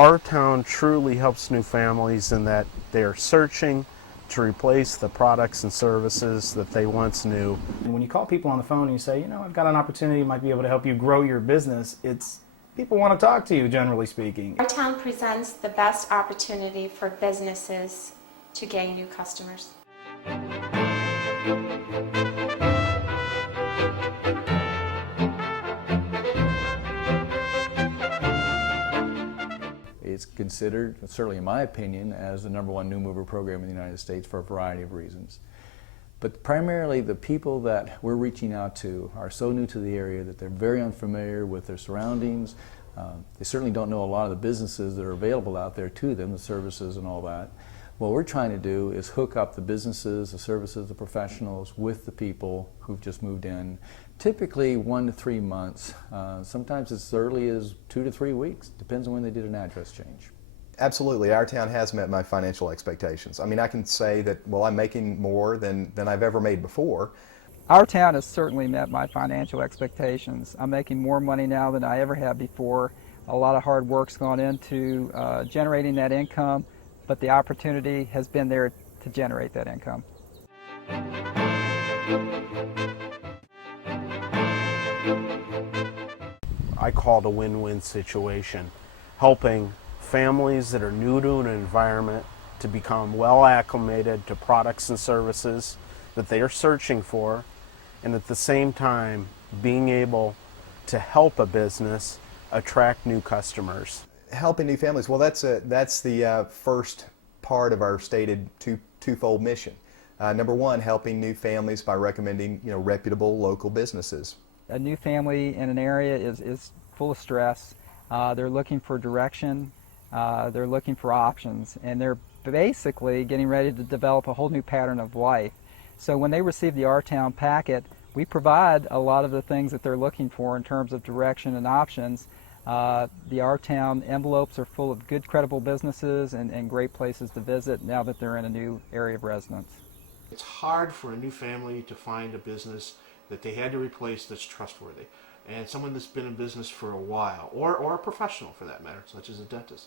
Ourtown truly helps new families in that they're searching to replace the products and services that they once knew. And when you call people on the phone and you say, I've got an opportunity, might be able to help you grow your business, people want to talk to you, generally speaking. Ourtown presents the best opportunity for businesses to gain new customers. It's considered, certainly in my opinion, as the #1 new mover program in the United States for a variety of reasons. But primarily the people that we're reaching out to are so new to the area that they're very unfamiliar with their surroundings. They certainly don't know a lot of the businesses that are available out there to them, the services and all that. What we're trying to do is hook up the businesses, the services, the professionals with the people who've just moved in. Typically 1 to 3 months, sometimes as early as 2 to 3 weeks, depends on when they did an address change. Absolutely, Ourtown has met my financial expectations. I mean, I can say that, well, I'm making more than I've ever made before. Ourtown has certainly met my financial expectations. I'm making more money now than I ever have before. A lot of hard work's gone into generating that income, but the opportunity has been there to generate that income. I call it a win-win situation, helping families that are new to an environment to become well acclimated to products and services that they are searching for, and at the same time being able to help a business attract new customers. Helping new families, well, that's the first part of our stated twofold mission. Number one, helping new families by recommending reputable local businesses. A new family in an area is full of stress. They're looking for direction, they're looking for options, and they're basically getting ready to develop a whole new pattern of life. So when they receive the Ourtown packet, we provide a lot of the things that they're looking for in terms of direction and options. The Ourtown envelopes are full of good, credible businesses and great places to visit now that they're in a new area of residence. It's hard for a new family to find a business that they had to replace that's trustworthy, and someone that's been in business for a while, or a professional for that matter, such as a dentist.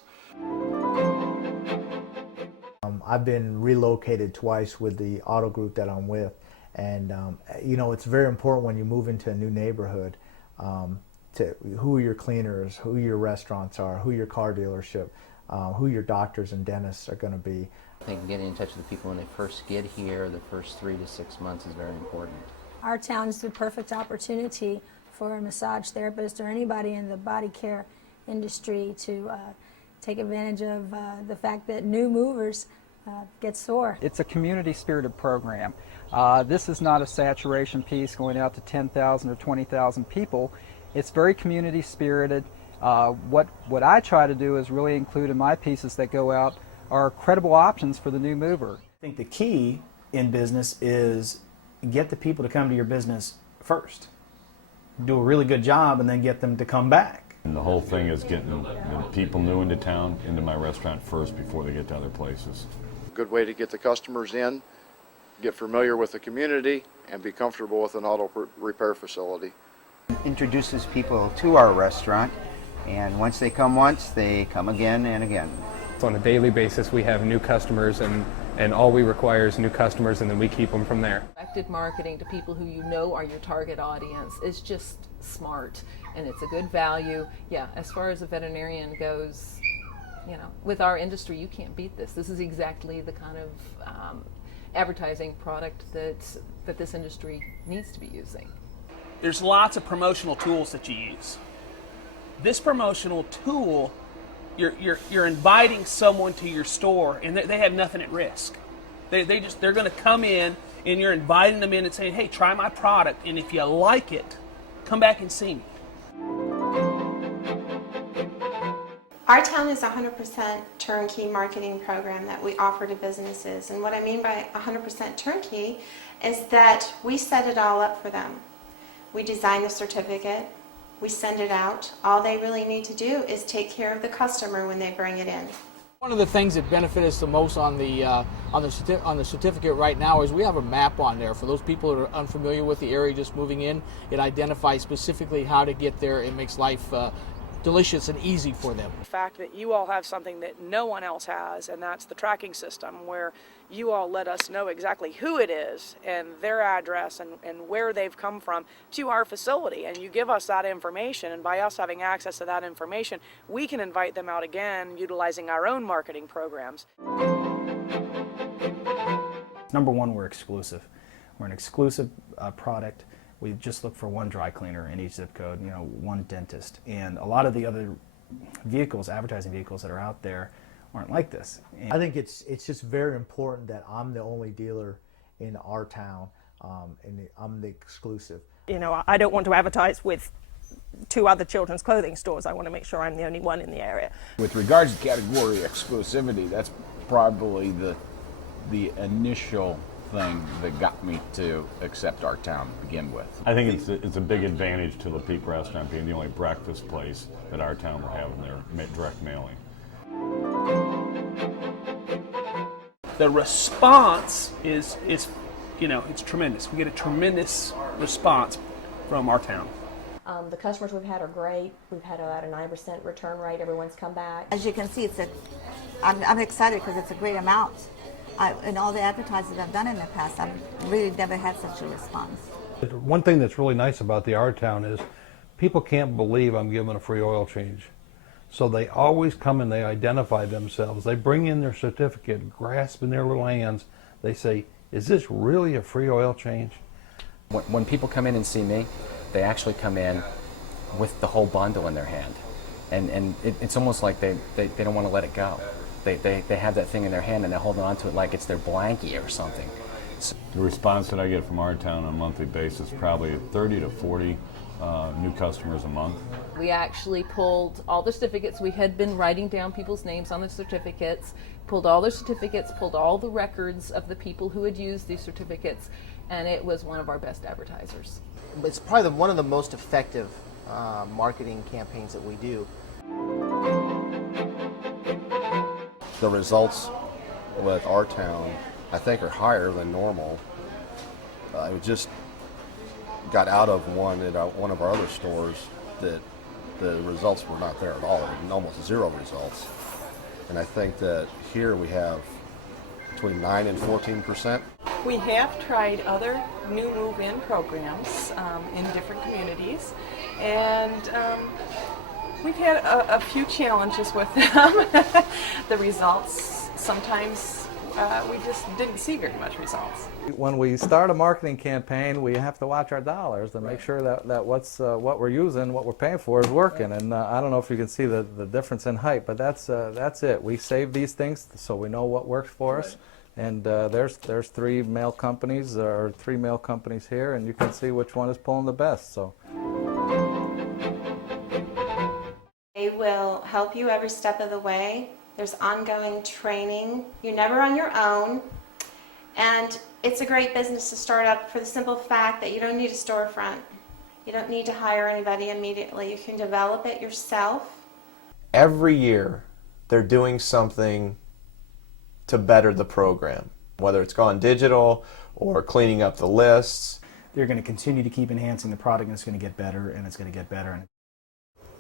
I've been relocated twice with the auto group that I'm with, and it's very important when you move into a new neighborhood to who your cleaners, who your restaurants are, who your car dealership, who your doctors and dentists are going to be. I think getting in touch with the people when they first get here, the first 3 to 6 months is very important. Ourtown is the perfect opportunity for a massage therapist or anybody in the body care industry to take advantage of the fact that new movers get sore. It's a community-spirited program. This is not a saturation piece going out to 10,000 or 20,000 people. It's very community-spirited. What I try to do is really include in my pieces that go out are credible options for the new mover. I think the key in business is get the people to come to your business first. Do a really good job and then get them to come back. And the whole thing is getting the people new into town into my restaurant first before they get to other places. Good way to get the customers in, get familiar with the community, and be comfortable with an auto repair facility. Introduces people to our restaurant, and once they come once, they come again and again. On a daily basis we have new customers, and all we require is new customers, and then we keep them from there. Effective marketing to people who you know are your target audience is just smart, and it's a good value. Yeah, as far as a veterinarian goes, with our industry, you can't beat this. This is exactly the kind of advertising product that this industry needs to be using. There's lots of promotional tools that you use. This promotional tool, you're inviting someone to your store, and they have nothing at risk. They're going to come in, and you're inviting them in and saying, "Hey, try my product, and if you like it, come back and see me." Ourtown is a 100% turnkey marketing program that we offer to businesses, and what I mean by 100% turnkey is that we set it all up for them. We design the certificate, we send it out. All they really need to do is take care of the customer when they bring it in. One of the things that benefit us the most on the certificate right now is we have a map on there for those people that are unfamiliar with the area just moving in. It identifies specifically how to get there. It makes life delicious and easy for them. The fact that you all have something that no one else has, and that's the tracking system, where you all let us know exactly who it is and their address and where they've come from to our facility, and you give us that information, and by us having access to that information, we can invite them out again utilizing our own marketing programs. Number one, we're exclusive. We're an exclusive product. We just look for one dry cleaner in each zip code, one dentist. And a lot of the other vehicles, advertising vehicles that are out there aren't like this. And I think it's just very important that I'm the only dealer in our town, and I'm the exclusive. I don't want to advertise with 2 other children's clothing stores. I want to make sure I'm the only one in the area. With regards to category exclusivity, that's probably the initial thing that got me to accept Ourtown to begin with. I think it's a big advantage to the Peak Restaurant being the only breakfast place that Ourtown will have in their direct mailing. The response is it's tremendous. We get a tremendous response from Ourtown. The customers we've had are great. We've had about a 9% return rate. Everyone's come back. As you can see, I'm excited because it's a great amount. In all the advertising I've done in the past, I've really never had such a response. One thing that's really nice about the Ourtown is people can't believe I'm giving a free oil change. So they always come and they identify themselves. They bring in their certificate, grasp in their little hands. They say, is this really a free oil change? When people come in and see me, they actually come in with the whole bundle in their hand. And it's almost like they don't want to let it go. They have that thing in their hand and they're holding on to it like it's their blankie or something. The response that I get from Ourtown on a monthly basis, probably 30 to 40 new customers a month. We actually pulled all the certificates. We had been writing down people's names on the certificates, pulled all their certificates, pulled all the records of the people who had used these certificates, and it was one of our best advertisers. It's probably one of the most effective marketing campaigns that we do. The results with Ourtown, I think, are higher than normal. We just got out of one at one of our other stores that the results were not there at all, almost 0 results. And I think that here we have between 9 and 14%. We have tried other new move-in programs in different communities, and we've had a few challenges with them. The results, sometimes we just didn't see very much results. When we start a marketing campaign, we have to watch our dollars and make sure that what we're using, what we're paying for is working. And I don't know if you can see the difference in height, but that's it. We save these things so we know what works for us. And there's 3 male companies or 3 male companies here, and you can see which one is pulling the best. So. They will help you every step of the way. There's ongoing training. You're never on your own. And it's a great business to start up for the simple fact that you don't need a storefront. You don't need to hire anybody immediately. You can develop it yourself. Every year, they're doing something to better the program, whether it's gone digital or cleaning up the lists. They're going to continue to keep enhancing the product, and it's going to get better, and it's going to get better.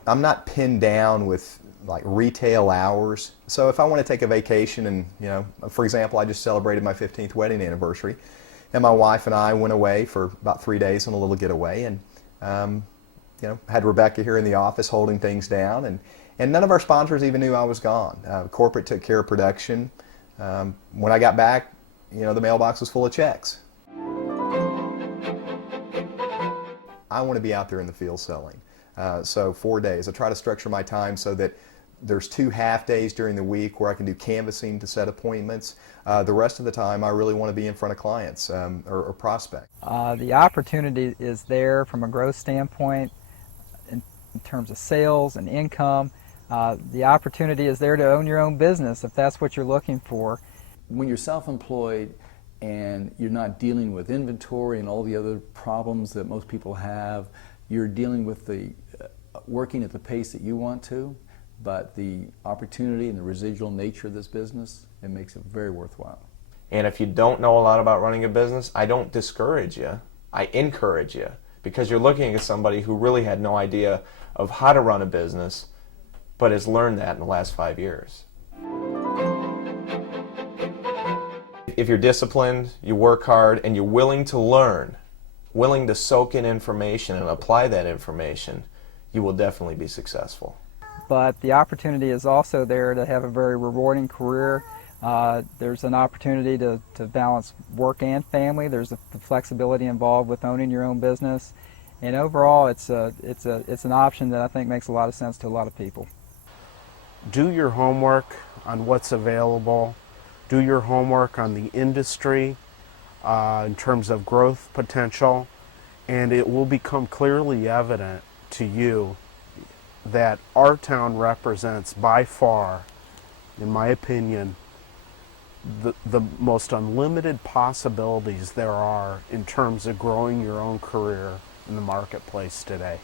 I'm not pinned down with like retail hours. So if I want to take a vacation and, for example, I just celebrated my 15th wedding anniversary, and my wife and I went away for about 3 days on a little getaway, and had Rebecca here in the office holding things down, and none of our sponsors even knew I was gone. Corporate took care of production. When I got back, the mailbox was full of checks. I want to be out there in the field selling. So 4 days. I try to structure my time so that there's 2 half days during the week where I can do canvassing to set appointments. The rest of the time I really want to be in front of clients or prospects. The opportunity is there from a growth standpoint in terms of sales and income. The opportunity is there to own your own business if that's what you're looking for. When you're self-employed and you're not dealing with inventory and all the other problems that most people have, you're dealing with the working at the pace that you want to, but the opportunity and the residual nature of this business, it makes it very worthwhile. And if you don't know a lot about running a business, I don't discourage you. I encourage you, because you're looking at somebody who really had no idea of how to run a business, but has learned that in the last 5 years. If you're disciplined, you work hard, and you're willing to learn, willing to soak in information and apply that information, you will definitely be successful. But the opportunity is also there to have a very rewarding career. There's an opportunity to balance work and family. There's the flexibility involved with owning your own business. And overall, it's an option that I think makes a lot of sense to a lot of people. Do your homework on what's available. Do your homework on the industry in terms of growth potential, and it will become clearly evident to you that Ourtown represents by far, in my opinion, the most unlimited possibilities there are in terms of growing your own career in the marketplace today.